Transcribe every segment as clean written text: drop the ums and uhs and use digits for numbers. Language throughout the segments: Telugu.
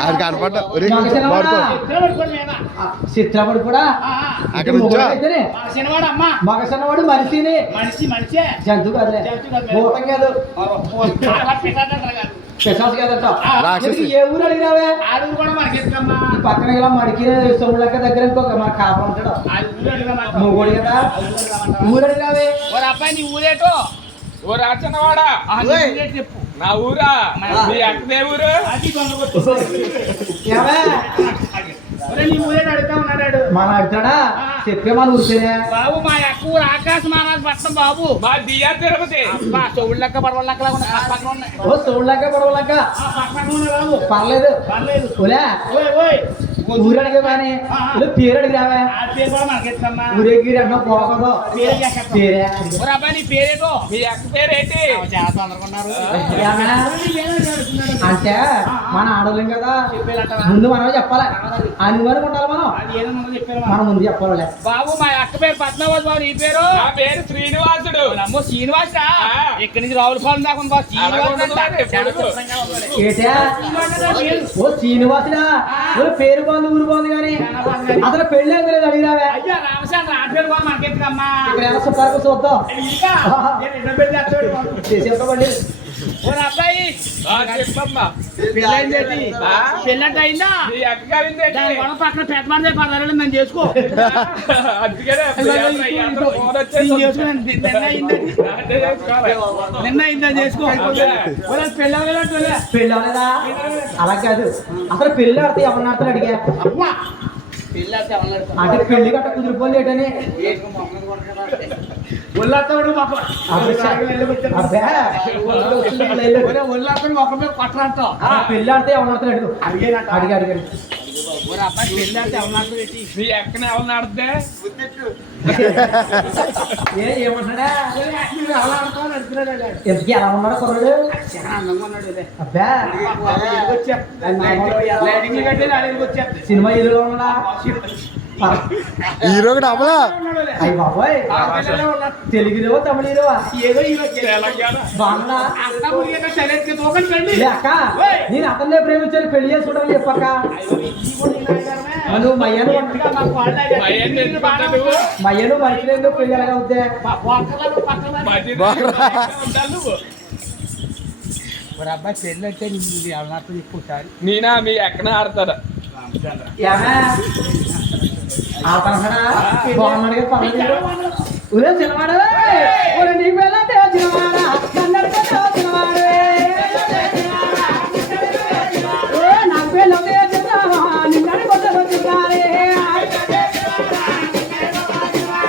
అది కనపడ్డా చిత్రపడి కూడా అక్కడ నుంచో మగ చిన్నవాడు మనిషిని జంతువు కదలే భూతం కాదు పిశాచ్ కాదట ఏ ఊరు అడిగినావే పక్కన ఇలా మడికి సొమ్ములక్క దగ్గర ఇంకొక మన కాపం ఉంటాడు మూగోడు కదా ఊరు అడిగినావే అబ్బాయి నీ ఊరేటో ఓ రాచన్నవాడా చెప్పు నా ఊరా మీ అక్కదే ఊరు మన అడుగుతాడా చెప్పే మన ఊరికేనే బాబు మా అక్క ఊరు ఆకాశ మహారాజు పట్టణం బాబు మా దియా తిరుపతి చౌళ్ళక్క పడవలక్క ఓ చౌళ్ళక్క పడవలక్క పర్లేదు ఊరు అడిగే కానీ పేరు అడిగిరావా ఊరేగిరి అన్న పోకూడదు పేరే అబ్బాయి నీ పేరేటో మీ అక్క పేరేంటి అంటే మన ఆడలేం కదా ముందు మనం చెప్పాలి అనుమానం ఉండాలి మనం ముందు చెప్పాలి బాబు మా అక్క పేరు పద్మావతి బాబు నీ పేరు నా పేరు శ్రీనివాసుడు అమ్మో శ్రీనివాస ఇక్కడి నుంచి రావులపాలెం దాకా ఉంది ఓ శ్రీనివాసుడా పేరు బాగుంది ఊరు బాగుంది కానీ అసలు పెళ్ళి లేదు అడిగిరావే అయ్యా రామచంద్ర ఆ పేరు బాగా మనకెత్తుకమ్మా ఇక్కడ చూద్దాం చేసేస్తామండి అబ్బాయి పెళ్ళంట అయిందా పక్కన పెట్టమంటే 10 నేను చేసుకో నిన్న అయిందని చేసుకో పెళ్ళి అవలేదా అలా కాదు అసలు పెళ్ళి ఆడితే ఎవరిని ఆడతారు అడిగా అంటే పెళ్లి గట్ట కుదిరిపోయింది ఏంటని పెళ్ళి ఆడితే ఎవరు ఆడతాడు అడిగి అడిగాడు ఎక్కడ ఎవరిని ఆడితే ఏమంటున్నాడా ఎందుకు ఎలా ఉన్నాడు కుర్రాడు అబ్బా సినిమా హీరోలో ఉన్నాడా హీరో డబ్బులా అయ్యి బాబోయ్ తెలుగులో తమిళ హీరోవా ఏదో బాగున్నా అక్క నేను అతన్నే ప్రేమించాను పెళ్లి చేసుకుంటాను చెప్పక్క నువ్వు మయ్యను మనిషిలేదు పెళ్లి ఎలాగా అవుతే అబ్బాయి పెళ్ళి అంటే ఎవరినట్టు చెప్పుకుంటారు నేనా మీ ఎక్కడ ఆడతారా బాగున్నాడు పర్లేదు ఊరే చిన్నవాడు నీకు వెళ్ళంటే చిన్నవాడా చిన్నవాడు నాకు వెళ్ళంటే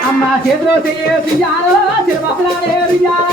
అమ్మ చేతిలో చెయ్యాలో చిరపలాడే విజయాల